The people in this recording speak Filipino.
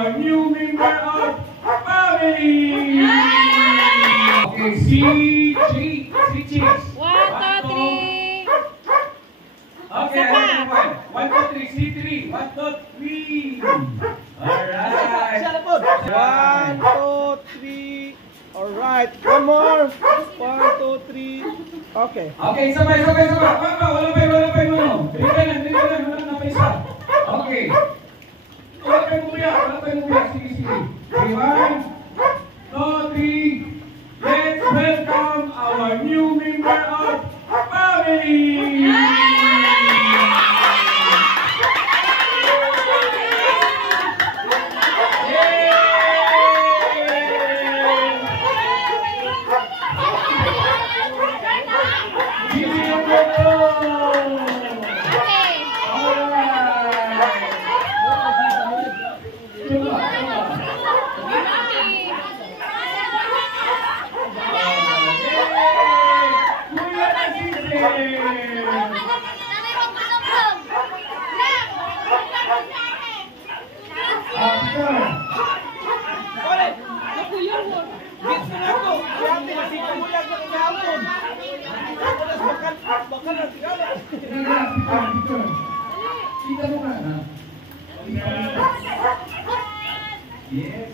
our new member of family. Okay, C6. 1, 2, 3. Okay, 1, 2, 3. C3. 1, 2, 3. Alright. 1, 2, 3. Alright, one more. 1, 2, 3. Okay. Okay, sabay. Wala pa yung Dali ka lang. Wala na pa isa. Okay. Wala pa yung umuya. Sige. 1, 2, 3. Let's welcome our new member of family. Yes.